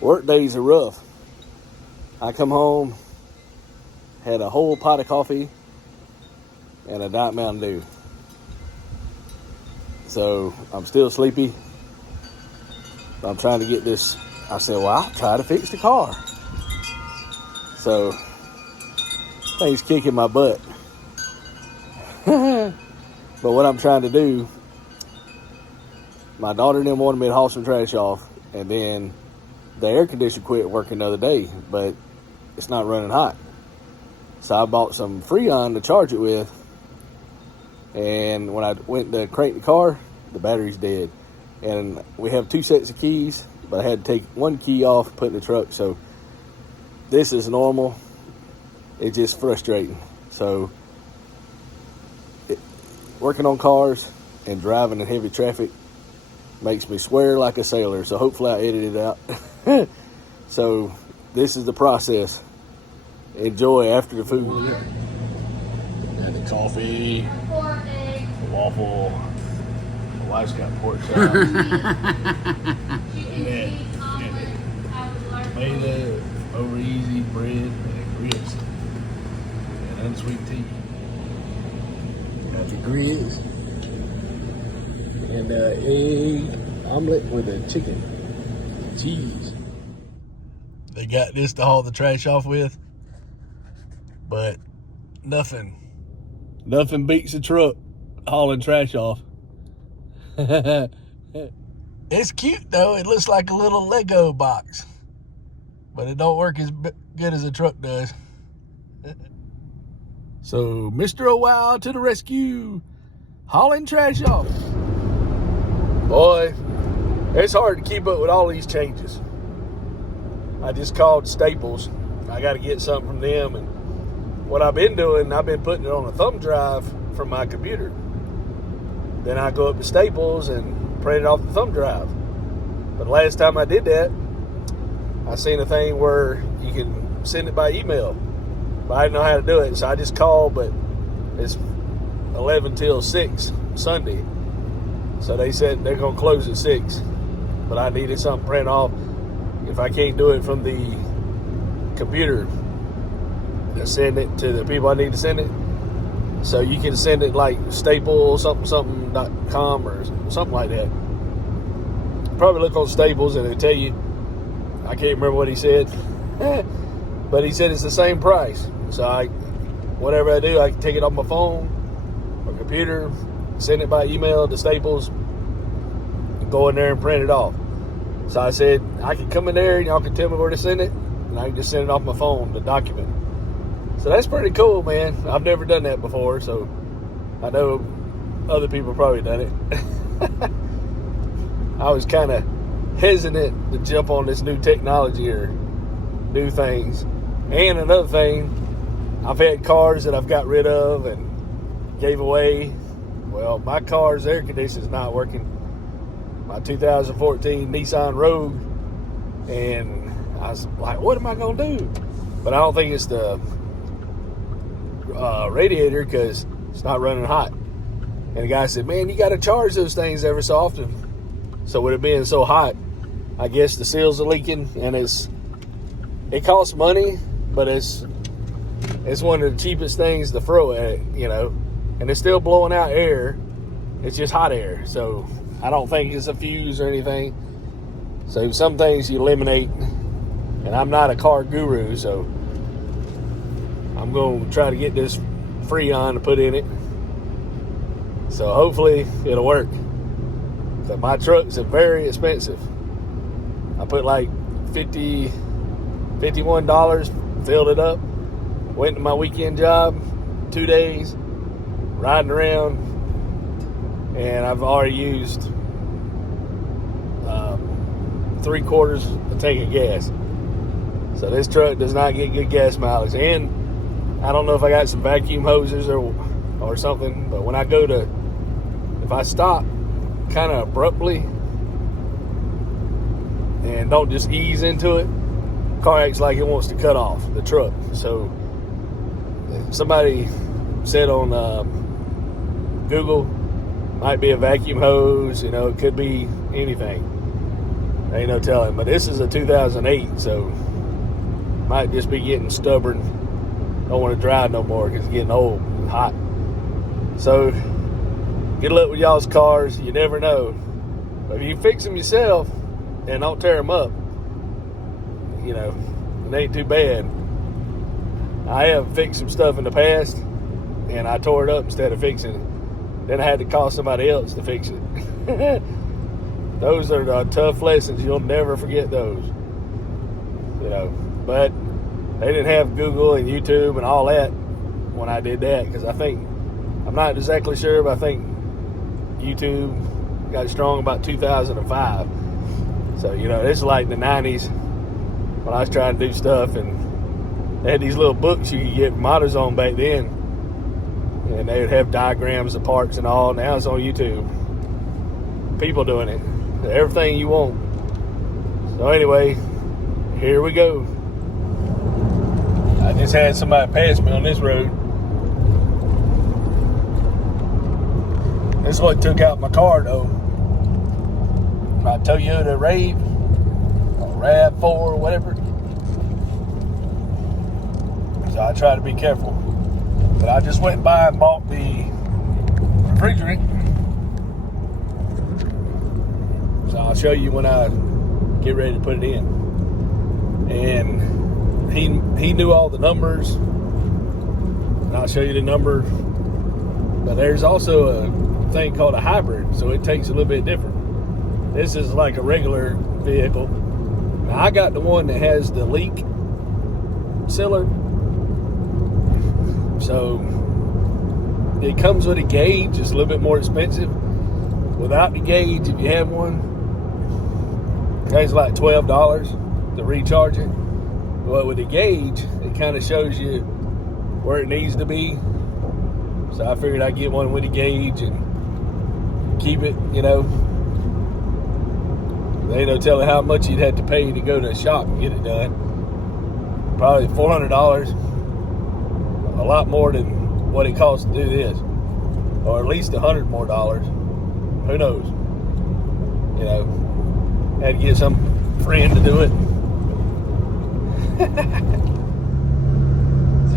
Work days are rough. I come home, had a whole pot of coffee and a Diet Mountain Dew. So I'm still sleepy. I'm trying to get this. I said, well, I'll try to fix the car. So things kicking my butt. But what I'm trying to do, my daughter and them wanted me to haul some trash off, and then the air conditioner quit working the other day, but it's not running hot. So I bought some Freon to charge it with, and when I went to crank the car, the battery's dead. And we have 2 sets of keys, but I had to take one key off and put in the truck. So this is normal. It's just frustrating. So working on cars and driving in heavy traffic makes me swear like a sailor. So hopefully I edit it out. So this is the process. Enjoy after the food. And the coffee, the waffle. My wife's got pork chops. Tomato, over easy bread, and grits, and unsweet tea. Got the grits, and egg omelet with a chicken, cheese. They got this to haul the trash off with, but nothing beats a truck hauling trash off. It's cute though. It looks like a little Lego box, but it don't work as good as a truck does. So Mr. O'Wow to the rescue, hauling trash off. Boy, it's hard to keep up with all these changes. I just called Staples. I got to get something from them, and what I've been doing, I've been putting it on a thumb drive from my computer. Then I go up to Staples and print it off the thumb drive. But the last time I did that, I seen a thing where you can send it by email. But I didn't know how to do it, so I just called, but it's 11 till 6 Sunday. So they said they're going to close at 6. But I needed something printed off. If I can't do it from the computer, to send it to the people I need to send it. So you can send it like Staples something.com or something like that. Probably look on Staples and it'll tell you. I can't remember what he said. But he said it's the same price. So whatever I do, I can take it off my phone or computer, send it by email to Staples, and go in there and print it off. So I said, I can come in there and y'all can tell me where to send it, and I can just send it off my phone, the document. So that's pretty cool, man. I've never done that before, so I know other people probably done it. I was kind of hesitant to jump on this new technology or new things. And another thing, I've had cars that I've got rid of and gave away. Well, my car's air conditioner's not working. My 2014 Nissan Rogue. And I was like, what am I going to do? But I don't think it's the radiator because it's not running hot. And the guy said, man, you got to charge those things every so often. So with it being so hot, I guess the seals are leaking, and it costs money, but it's one of the cheapest things to throw at it, you know. And it's still blowing out air. It's just hot air. So I don't think it's a fuse or anything. So some things you eliminate, and I'm not a car guru, so I'm going to try to get this Freon to put in it. So hopefully it'll work. So my trucks are very expensive. I put like $51, filled it up, went to my weekend job, 2 days, riding around, and I've already used 3/4 a tank of gas. So this truck does not get good gas mileage. And I don't know if I got some vacuum hoses or something, but when I go to, if I stop kind of abruptly and don't just ease into it, car acts like it wants to cut off the truck. So somebody said on Google, might be a vacuum hose, you know, it could be anything. Ain't no telling. But this is a 2008, so might just be getting stubborn. Don't want to drive no more because it's getting old and hot. So good luck with y'all's cars. You never know. But if you fix them yourself and don't tear them up, you know, it ain't too bad. I have fixed some stuff in the past, and I tore it up instead of fixing it. Then I had to call somebody else to fix it. Those are the tough lessons. You'll never forget those. You know, but they didn't have Google and YouTube and all that when I did that, because I'm not exactly sure, but I think YouTube got strong about 2005. So, you know, it's like the 90s when I was trying to do stuff, and they had these little books you could get from AutoZone back then, and they would have diagrams of parts and all. Now it's on YouTube. People doing it. Everything you want. So anyway, here we go. I just had somebody pass me on this road. This is what took out my car though. My Toyota Rave, or RAV4, whatever. So I try to be careful. But I just went by and bought the refrigerant. So I'll show you when I get ready to put it in. And he knew all the numbers. And I'll show you the number. But there's also a thing called a hybrid, so it takes a little bit different. This is like a regular vehicle. Now I got the one that has the leak sealer. So it comes with a gauge. It's a little bit more expensive. Without the gauge, if you have one, it's like $12 to recharge it. But with the gauge, it kind of shows you where it needs to be. So I figured I'd get one with a gauge and keep it, you know. They ain't no telling how much you'd have to pay to go to a shop and get it done. Probably $400. A lot more than what it costs to do this. Or at least $100 more. Who knows? You know. Had to get some friend to do it.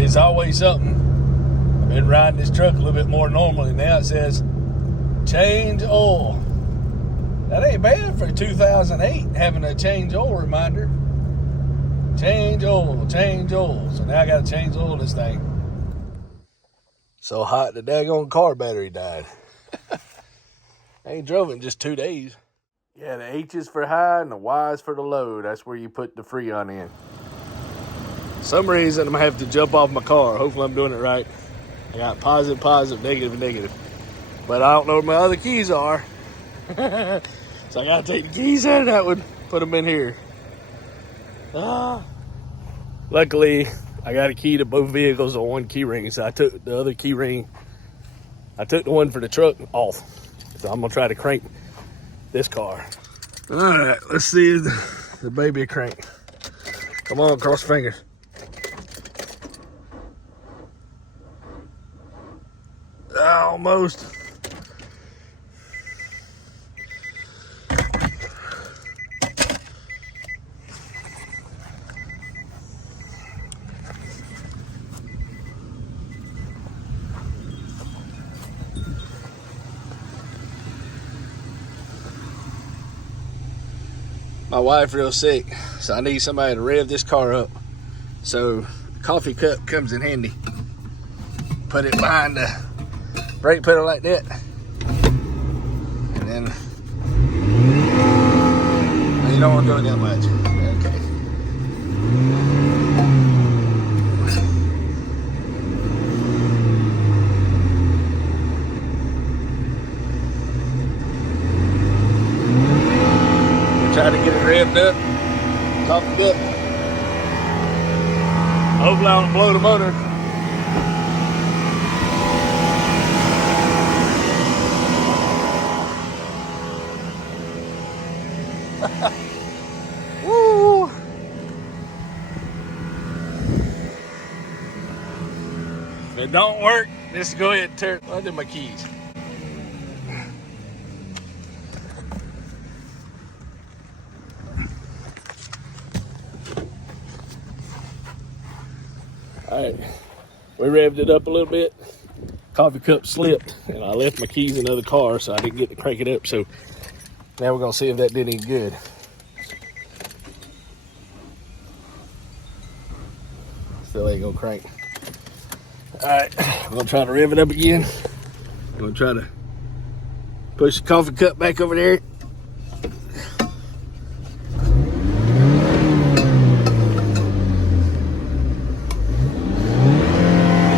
It's always something. I've been riding this truck a little bit more normally. Now it says change oil. That ain't bad for 2008, having a change oil reminder. Change oil, change oil. So now I got to change oil in this thing. So hot the daggone car battery died. I ain't drove it in just 2 days. Yeah, the H is for high and the Y is for the low. That's where you put the Freon in. Some reason I'm going to have to jump off my car. Hopefully I'm doing it right. I got positive, positive, negative, negative. But I don't know where my other keys are. So I got to take the keys out of that one, put them in here. Luckily, I got a key to both vehicles on one key ring. So I took the other key ring. I took the one for the truck off. So I'm going to try to crank this car. All right, let's see the baby crank. Come on, cross your fingers. Almost. My wife real sick, so I need somebody to rev this car up. So coffee cup comes in handy. Put it behind the brake pedal like that. And then you don't want to do it that much. Okay. Try to get it revved up, topped up. Hopefully I don't blow the motor. Woo! If it don't work, just go ahead and tear it. I'll do my keys. All right, we revved it up a little bit. Coffee cup slipped, and I left my keys in the other car, so I didn't get to crank it up. So now we're gonna see if that did any good. Still ain't gonna crank. All right, I'm gonna try to rev it up again. I'm gonna try to push the coffee cup back over there.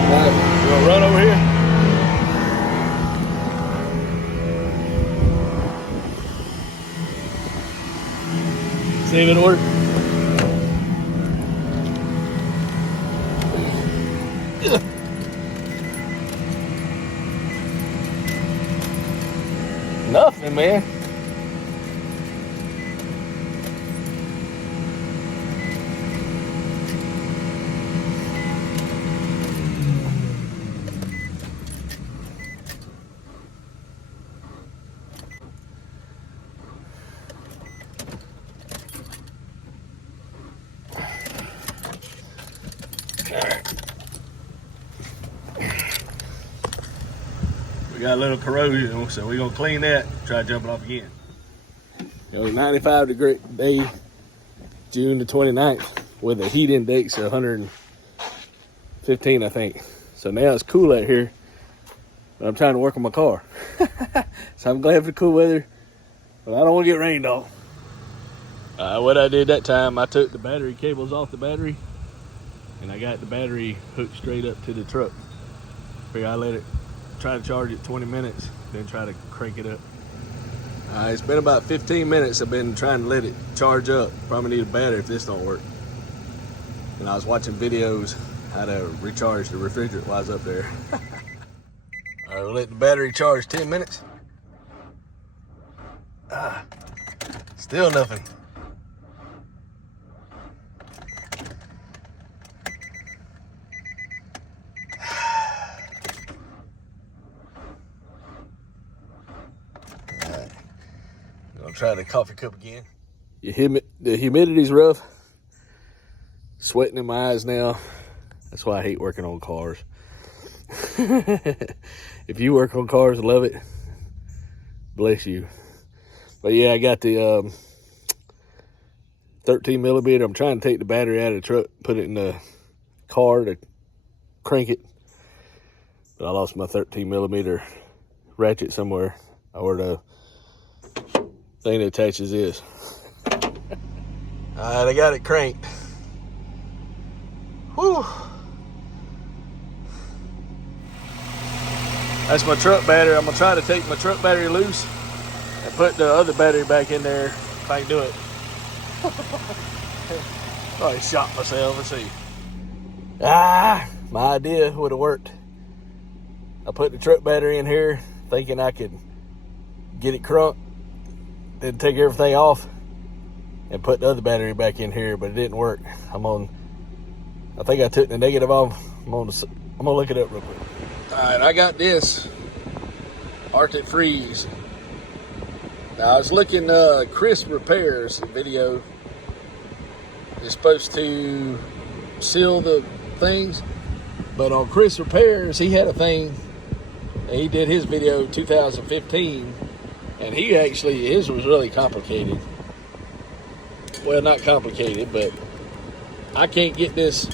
All right, we're gonna run over here. See if it'll work. Nothing, man. We got a little corrosion, so we're gonna clean that, try to jump it off again. It was 95-degree day, June the 29th, with a heat index of 115, I think. So now it's cool out here, but I'm trying to work on my car. So I'm glad for the cool weather, but I don't want to get rained on. What I did that time, I took the battery cables off the battery, and I got the battery hooked straight up to the truck. Figure I let it try to charge it 20 minutes, then try to crank it up. It's been about 15 minutes. I've been trying to let it charge up. Probably need a battery if this don't work. And I was watching videos how to recharge the refrigerant while I was up there. All right, we'll let the battery charge 10 minutes. Still nothing. I'll try the coffee cup again. The humidity's rough. Sweating in my eyes now. That's why I hate working on cars. If you work on cars and love it, bless you. But yeah, I got the 13 millimeter. I'm trying to take the battery out of the truck, put it in the car to crank it. But I lost my 13 millimeter ratchet somewhere, or the thing that attaches this. All right, I got it cranked. Whew. That's my truck battery. I'm gonna try to take my truck battery loose and put the other battery back in there if I can do it. Oh, I shot myself. Let's see. My idea would have worked. I put the truck battery in here thinking I could get it crunked, then take everything off and put the other battery back in here, but it didn't work. I think I took the negative off. I'm gonna look it up real quick. All right, I got this Arctic Freeze. Now I was looking Chris Repairs video. It's supposed to seal the things, but on Chris Repairs, he had a thing, and he did his video 2015, and his was really complicated. Well, not complicated, but I can't get this,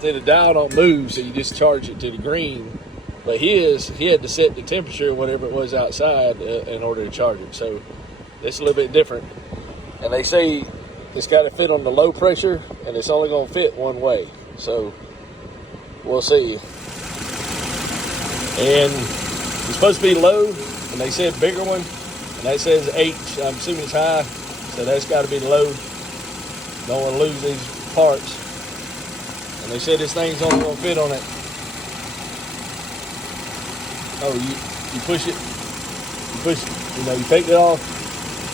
the dial don't move, so you just charge it to the green. But he had to set the temperature, whatever it was outside, in order to charge it. So it's a little bit different. And they say it's got to fit on the low pressure, and it's only going to fit one way. So we'll see. And it's supposed to be low, and they said bigger one, and that says H. I'm assuming it's high, so that's got to be the low. Don't want to lose these parts. And they said this thing's only going to fit on it. Oh, you push it, you take it off,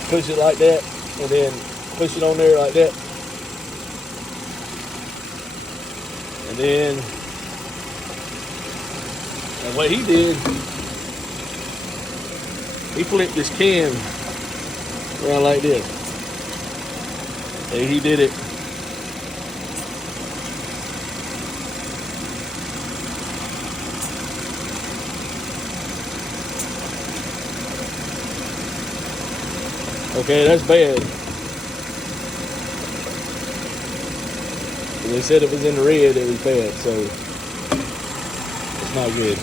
push it like that, and then push it on there like that. And then, and what he did, he flipped this can around like this. And he did it Okay, that's bad. When they said it was in the red, it was bad, so it's not good.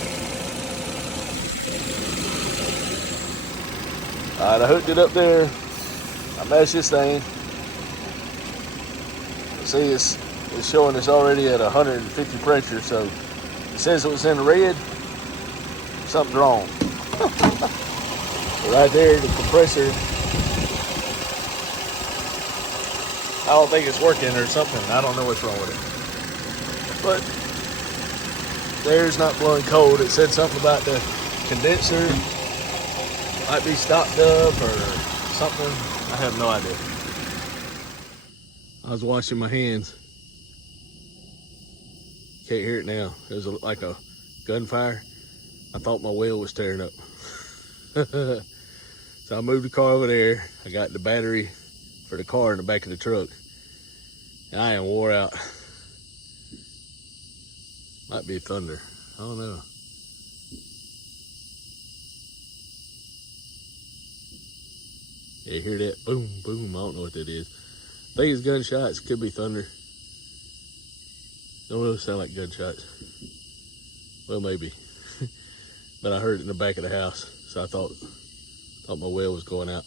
Alright, I hooked it up there. I mashed this thing. See, it's showing it's already at 150 pressure, so it says it was in the red. Something's wrong. Right there, the compressor, I don't think it's working or something. I don't know what's wrong with it. But the air's not blowing cold. It said something about the condenser might be stopped up or something. I have no idea. I was washing my hands. Can't hear it now. It was like a gunfire. I thought my wheel was tearing up. So I moved the car over there. I got the battery for the car in the back of the truck. And I am wore out. Might be thunder. I don't know. Yeah, you hear that? Boom, boom. I don't know what that is. I think it's gunshots. Could be thunder. Don't really sound like gunshots. Well, maybe. But I heard it in the back of the house. So I thought my wheel was going out.